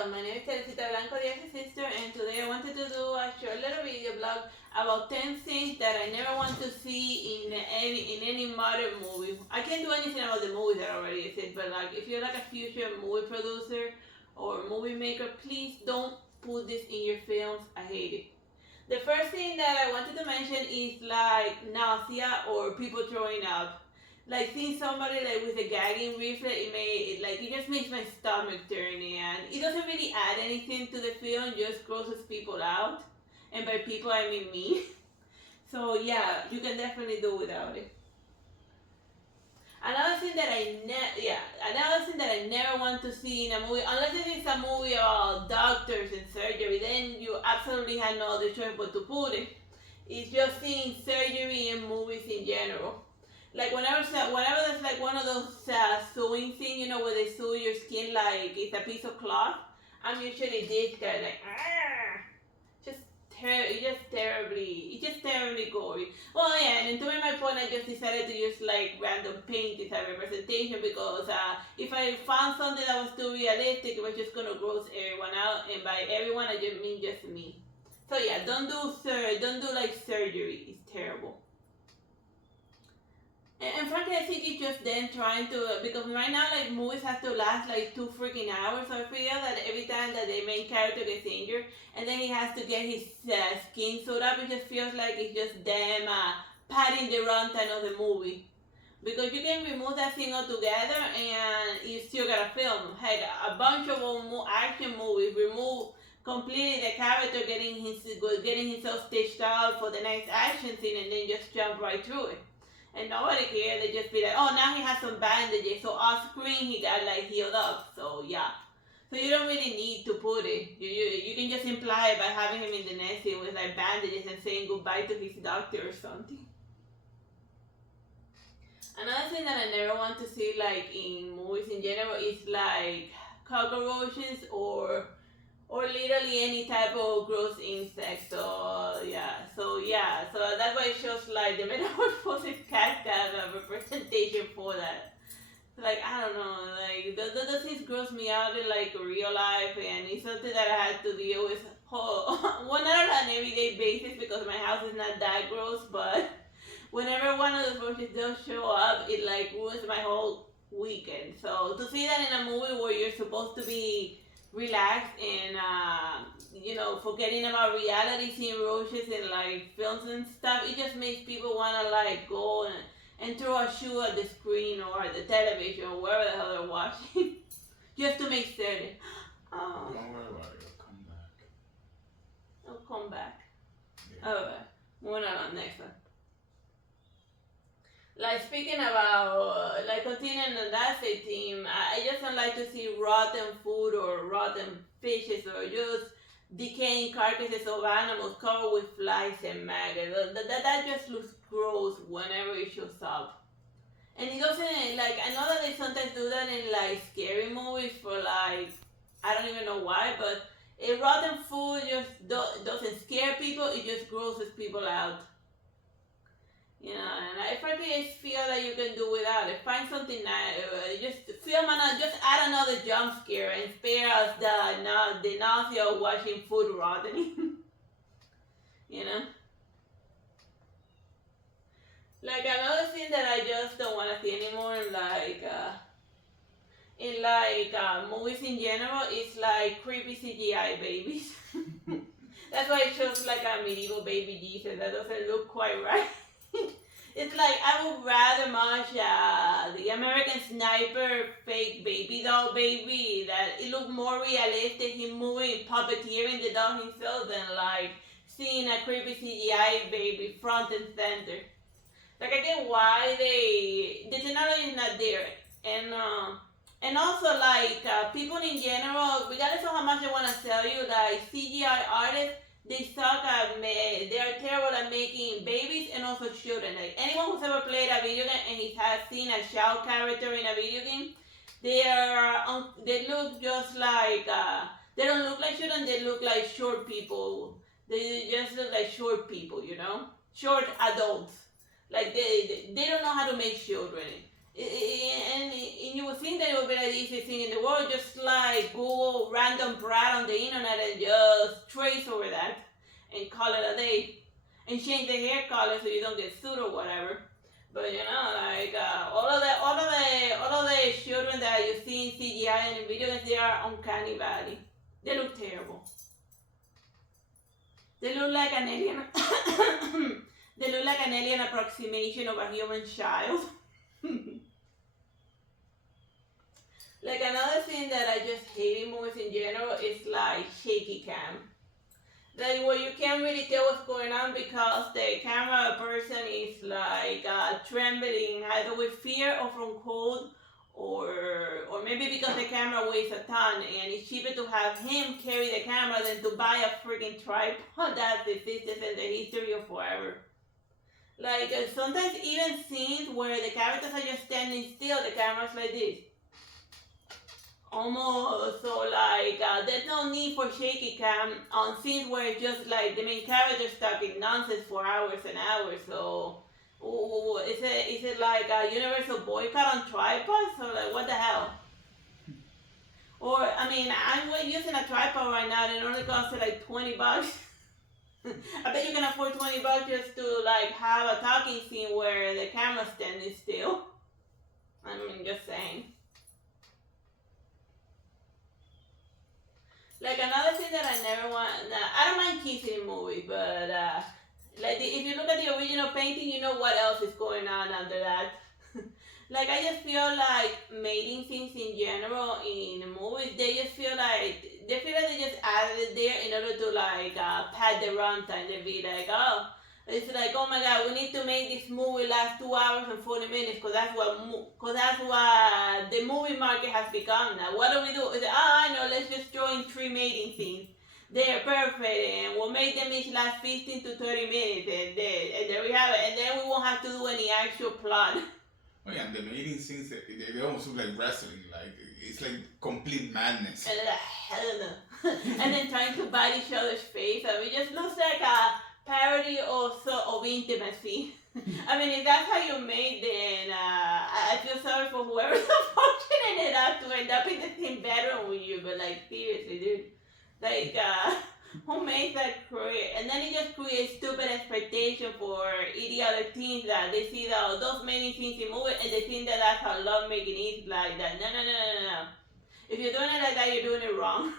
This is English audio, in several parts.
Hello, my name is Teresita Blanco, the Artsy Sister, and today I wanted to do a short little video blog about 10 things that I never want to see in any modern movie. I can't do anything about the movies that already exist, but like if you're like a future movie producer or movie maker, please don't put this in your films. I hate it. The first thing that I wanted to mention is like nausea or people throwing up. Like seeing somebody like with a gagging reflex, it just makes my stomach turn, and it doesn't really add anything to the film, just grosses people out, and by people I mean me. So yeah, you can definitely do without it. Another thing that I never want to see in a movie, unless it is a movie about doctors and surgery, then you absolutely have no other choice but to put it. It's just seeing surgery in movies in general. Like whenever there's like one of those sewing things, you know, where they sew your skin like it's a piece of cloth, I'm usually this guy like, it's just terribly gory. Well, yeah, and to make my point, I just decided to use like random paint as a representation because if I found something that was too realistic, it was just gonna gross everyone out, and by everyone I just mean just me. So yeah, don't do like surgery. It's terrible. And frankly, I think it's just them trying to, because right now, like, movies have to last, like, 2 freaking hours, so I feel that every time that the main character gets injured, and then he has to get his skin sewed up, it just feels like it's just them padding the runtime of the movie. Because you can remove that thing altogether, and you still got a film. Heck, a bunch of action movies remove completely the character getting himself stitched out for the next action scene, and then just jump right through it. And nobody cares. They just be like, oh, now he has some bandages, so off screen he got like healed up. So yeah, so you don't really need to put it. You can just imply it by having him in the next scene with like bandages and saying goodbye to his doctor or something. Another thing that I never want to see like in movies in general is like cockroaches or literally any type of gross insect. So that's why it shows like the metamorphosis cat as a representation for that. Like, I don't know, like those things gross me out in like real life, and it's something that I had to deal with well, not on an everyday basis because my house is not that gross, but whenever one of those roaches does show up, it like ruins my whole weekend. So to see that in a movie where you're supposed to be relaxed and forgetting about reality, seeing roaches in like films and stuff, it just makes people want to like go and throw a shoe at the screen or at the television or wherever the hell they're watching just to make certain. Don't worry about it, it'll come back. It'll come back. Yeah. Alright, moving on, next one. Like speaking about, like continuing on that same theme, I just don't like to see rotten food or rotten fishes or just decaying carcasses of animals covered with flies and maggots. That just looks gross whenever it shows up. And it doesn't, like, I know that they sometimes do that in like scary movies for like, I don't even know why, but rotten food just doesn't scare people, it just grosses people out. You know, and I frankly feel that you can do without it. Find something nice. Just add another jump scare and spare us the nausea of watching food rotting. You know? Like another thing that I just don't want to see anymore in movies in general is like creepy CGI babies. That's why it shows like a medieval baby Jesus. That doesn't look quite right. It's like I would rather watch the American Sniper fake baby doll baby that it looked more realistic, him moving, puppeteering the doll himself, than like seeing a creepy CGI baby front and center. Like I get why the technology is not there, and also like people in general, regardless of how much they want to sell you, like CGI artists. They suck they are terrible at making babies and also children. Like anyone who's ever played a video game and he has seen a child character in a video game, they look just like they don't look like children. They look like short people. They just look like short people, you know, short adults. Like they don't know how to make children. And you would think that it would be the easiest thing in the world, just like Google random brat on the internet and just trace over that and call it a day and change the hair color so you don't get sued or whatever. But you know, like all of the children that you see in CGI and in video games, they are uncanny valley. They look terrible. They look like an alien. They look like an alien approximation of a human child. Like another thing that I just hate in movies in general is like shaky cam. Like where you can't really tell what's going on because the camera person is like trembling either with fear or from cold or maybe because the camera weighs a ton and it's cheaper to have him carry the camera than to buy a freaking tripod that existed in the history of forever. Like sometimes even scenes where the characters are just standing still, the camera's like this. Almost so like there's no need for shaky cam on scenes where it's just like the main character's talking nonsense for hours and hours. So is it like a universal boycott on tripods or like what the hell? Or I mean I'm using a tripod right now and it only costs like $20. I bet you can afford $20 just to like have a talking scene where the camera's standing still. I mean just saying. Like another thing that I never want, I don't mind kissing in movies, but like if you look at the original painting, you know what else is going on under that. Like I just feel like mating scenes in general in movies, they just feel like they just added it there in order to like pad the runtime. They'd be like, oh. It's like, oh my god, we need to make this movie last 2 hours and 40 minutes because that's what the movie market has become now. What do we do? It's like, I know, let's just throw in 3 mating scenes. They're perfect and we'll make them each last 15 to 30 minutes and there we have it. And then we won't have to do any actual plot. Oh yeah, and the mating scenes, they almost look like wrestling. Like, it's like complete madness. And hell no. And then trying to bite each other's face. I mean, it just looks like a parody also of intimacy. I mean, if that's how you made, then I feel sorry for whoever's fortunate enough to end up in the same bedroom with you. But like, seriously, dude, like, who made that career? And then it just creates stupid expectation for idiotic teens that they see those many things in movies and they think that that's how love making is like that. No. If you're doing it like that, you're doing it wrong.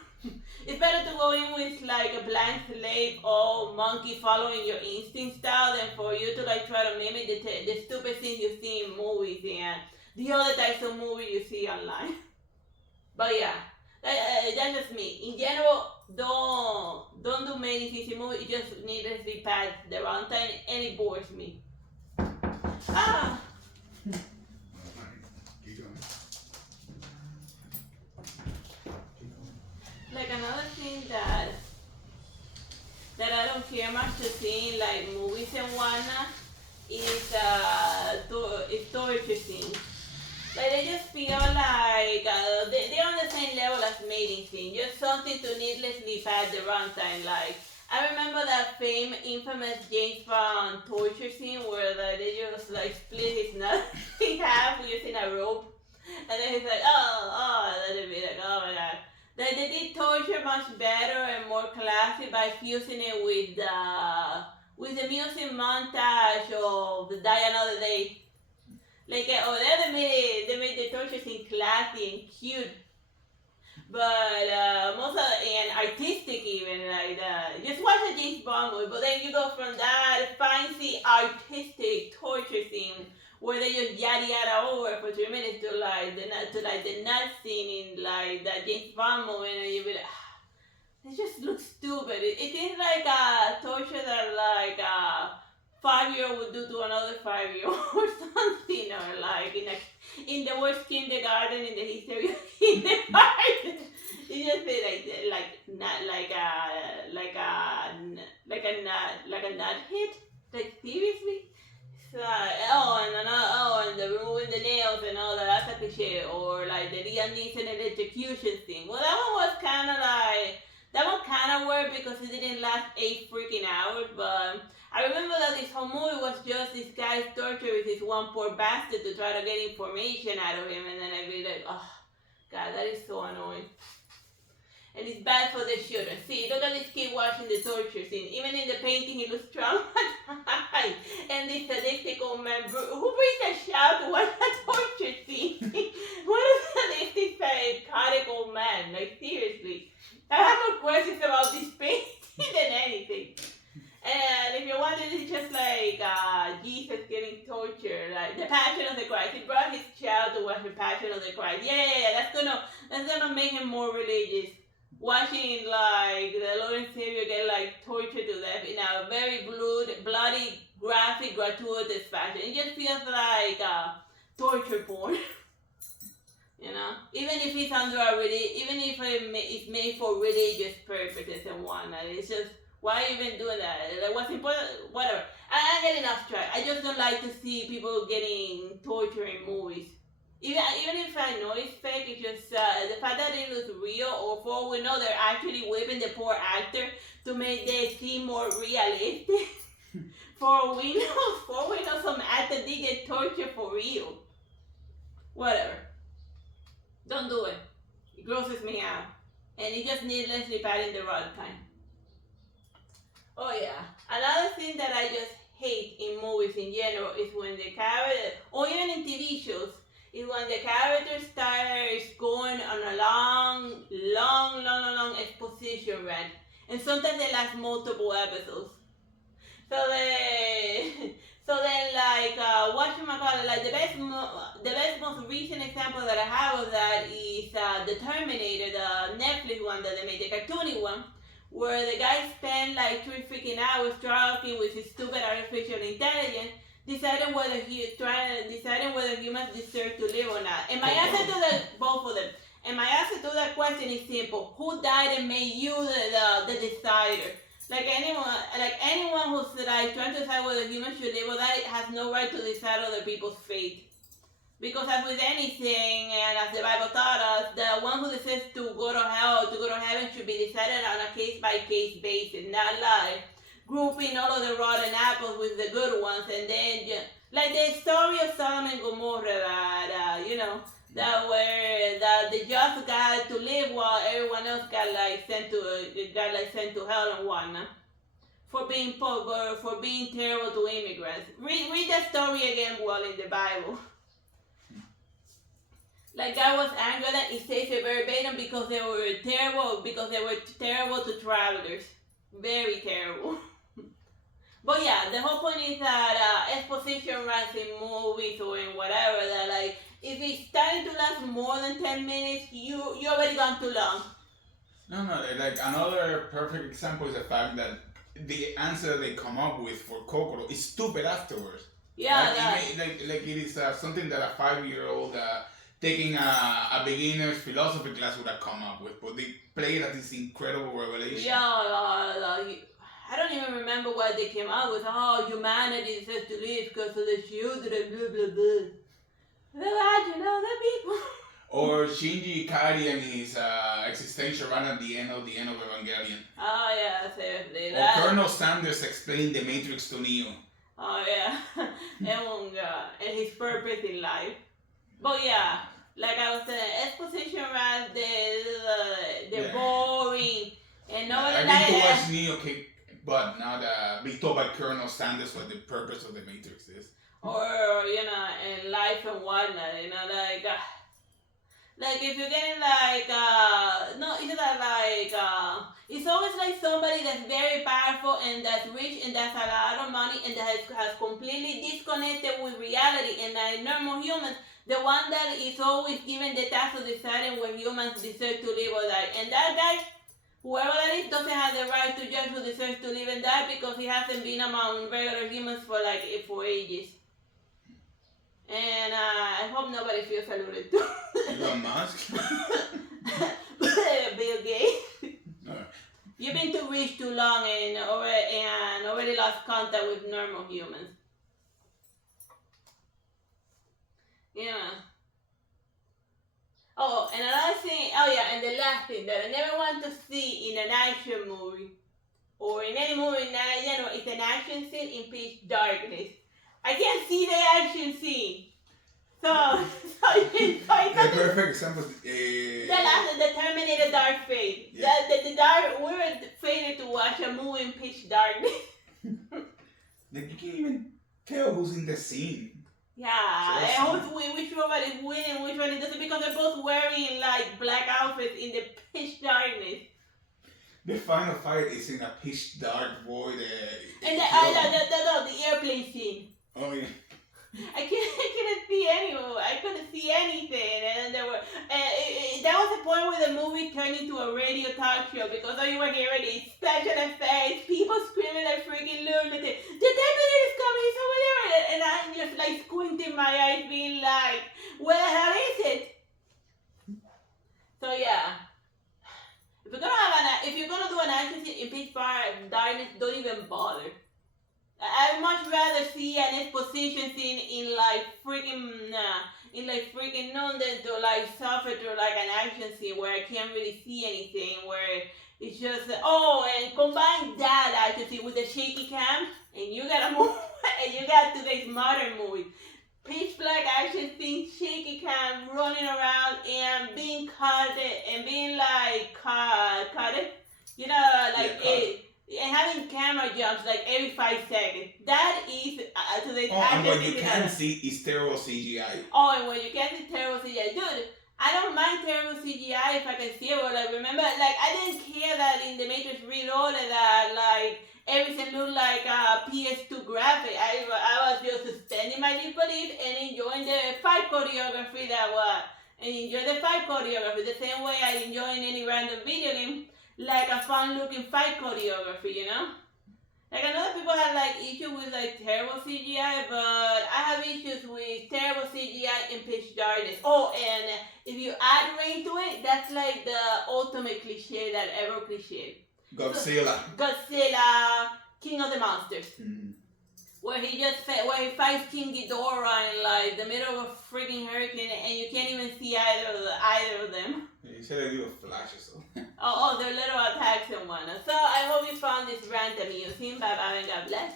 It's better to go in with like a blank slate or monkey following your instinct style than for you to like try to mimic the stupid things you see in movies and the other types of movies you see online. But yeah, that's just me. In general, don't do many things in movies. You just need to be past the runtime and it bores me. Ah. Like another thing that I don't care much to see in like movies and whatnot is torture scenes. Like they just feel like they're on the same level as mating scene, just something to needlessly pad the runtime. Like I remember that infamous James Bond torture scene where they just like split his nuts in half using a rope, and then he's like, and then they'd be like, oh my god. They did torture much better and more classy by fusing it with the music montage of the Die Another Day. Like over there they made the torture scene classy and cute, but most of and artistic even like just watch a James Bond movie. But then you go from that fancy artistic torture scene where they just yada over for 3 minutes to the nut scene in like that James Bond movie, and you be like, it just looks stupid. It is like a torture that like a 5-year-old would do to another 5-year-old or something, or like in the worst kindergarten in the history of kindergarten. You just say like a nut hit. Like seriously. And removing the nails and all that, that's a cliche. Or like the Liam Neeson electrocution thing. Well, that one was kind of like That one kind of worked because it didn't last 8 freaking hours, but I remember that this whole movie was just this guy's torture with this one poor bastard to try to get information out of him, and then I'd be like, oh, God, that is so annoying. And it's bad for the children. See, look at this kid watching the torture scene. Even in the painting, he looks traumatized. And this sadistic old man, who brings a child to watch a torture scene? What is sadistic, psychotic old man? Like, seriously. I have more questions about this painting than anything. And if you wonder, it's just like Jesus getting tortured, like the Passion of the Christ. He brought his child to watch the Passion of the Christ. Yeah. That's gonna make him more religious. Watching like the Lord and Savior get like tortured to death in a very bloody, graphic, gratuitous fashion. It just feels like torture porn. You know, even if it's under even if it's made for religious purposes and whatnot, it's just why even doing that? Like, what's important? Whatever. I'm getting off track. I just don't like to see people getting tortured in movies. Even if I know it's fake, it's just the fact that it looks real, or for all we know, they're actually whipping the poor actor to make they seem more realistic. for all we know, some actor did get tortured for real. Whatever. Don't do it. It grosses me out. And it's just needlessly padding the runtime. Oh yeah. Another thing that I just hate in movies in general is when the character, or even in TV shows, is when the character starts going on a long exposition rant. And sometimes they last multiple episodes. So then like, whatchamacallit, like the best, most recent example that I have of that is the Terminator, the Netflix one that they made, the cartoony one, where the guy spent like 3 freaking hours talking with his stupid artificial intelligence, deciding whether humans deserve to live or not. And my answer to both of them. And my answer to that question is simple: who died and made you the decider? Like anyone who's like trying to decide whether humans should live or die has no right to decide other people's fate. Because as with anything, and as the Bible taught us, the one who decides to go to hell or to go to heaven should be decided on a case-by-case basis, not like grouping all of the rotten apples with the good ones, and then like the story of Sodom and Gomorrah, that that where the just got to live while everyone else got sent to hell and whatnot for being poor, for being terrible to immigrants. Read that story again while in the Bible. Like God was angry at them, it says it verbatim, because they were terrible to travelers. Very terrible. But yeah, the whole point is that exposition rants in movies or in whatever, that like, if it's starting to last more than 10 minutes, you already gone too long. No, like another perfect example is the fact that the answer they come up with for Kokoro is stupid afterwards. Yeah, like it is something that a 5-year-old taking a beginner's philosophy class would have come up with, but they play it as this incredible revelation. Yeah, I don't even remember what they came out with. Oh, humanity deserves to live because of the children, blah, blah, blah. The people. Or Shinji Ikari and his existential run at the end of Evangelion. Oh yeah, seriously. Or Colonel Sanders explained the Matrix to Neo. Oh yeah, and his purpose in life. But yeah, like I was saying, exposition rants, they're boring, and nobody. I need to watch Neo kick butt now that be told by Colonel Sanders what the purpose of the Matrix is. Or in life and whatnot, like if you're getting it's always like somebody that's very powerful and that's rich and that's a lot of money and that has completely disconnected with reality, and like normal humans, the one that is always given the task of deciding when humans deserve to live or die. And that guy, whoever that is, doesn't have the right to judge who deserves to live and die, because he hasn't been among regular humans for ages. And I hope nobody feels alluded to. Elon Musk? Bill Gates. No. You've been too rich too long and already lost contact with normal humans. Yeah. Oh, and another thing. Oh yeah, and the last thing that I never want to see in an action movie or in any movie in general is an action scene in pitch darkness. I can't see the action scene. So it's The perfect example. the Terminator Dark Fate. Yeah. The dark, we were fated to watch a movie in pitch darkness. Like you can't even tell who's in the scene. Yeah, and which robot is winning, which one it doesn't, because they're both wearing like black outfits in the pitch darkness. The final fight is in a pitch dark void. And the airplane scene. Oh yeah. I couldn't see I couldn't see anything, and there were that was the point where the movie turned into a radio talk show because all you were hearing is special effects, people screaming like freaking lunatic. The Terminator is coming, he's over there, and I'm just like squinting my eyes, being like, "Where the hell is it?" So yeah, if you're gonna do an action scene in pitch darkness, don't even bother. I'd much rather see an exposition scene in like freaking noon than to like suffer through like an action scene where I can't really see anything, where it's just and combine that action scene with the shaky cam, and you got a movie, and you got today's modern movie. Pitch black action scene, shaky cam, running around and being cut and being like cut it, you know, like it. And having camera jumps like every 5 seconds. That is today's action. And what you can see is terrible CGI. Oh, and when you can see terrible CGI, dude, I don't mind terrible CGI if I can see it. But like, remember, like I didn't care that in the Matrix Reloaded that like everything looked like a PS2 graphic. I was just suspending my disbelief and enjoying the fight choreography the same way I enjoy in any random video game. Like a fun looking fight choreography, you know? Like I know that people have like issues with like terrible CGI, but I have issues with terrible CGI in pitch darkness. Oh, and if you add rain to it, that's like the ultimate cliche that ever cliche. Godzilla, King of the Monsters. Mm-hmm. Where he fights King Ghidorah in like the middle of a freaking hurricane, and you can't even see either of them. Yeah, you said they do a flash or so. Their little attacks and whatnot. So I hope you found this rant amusing. Bye bye and God bless.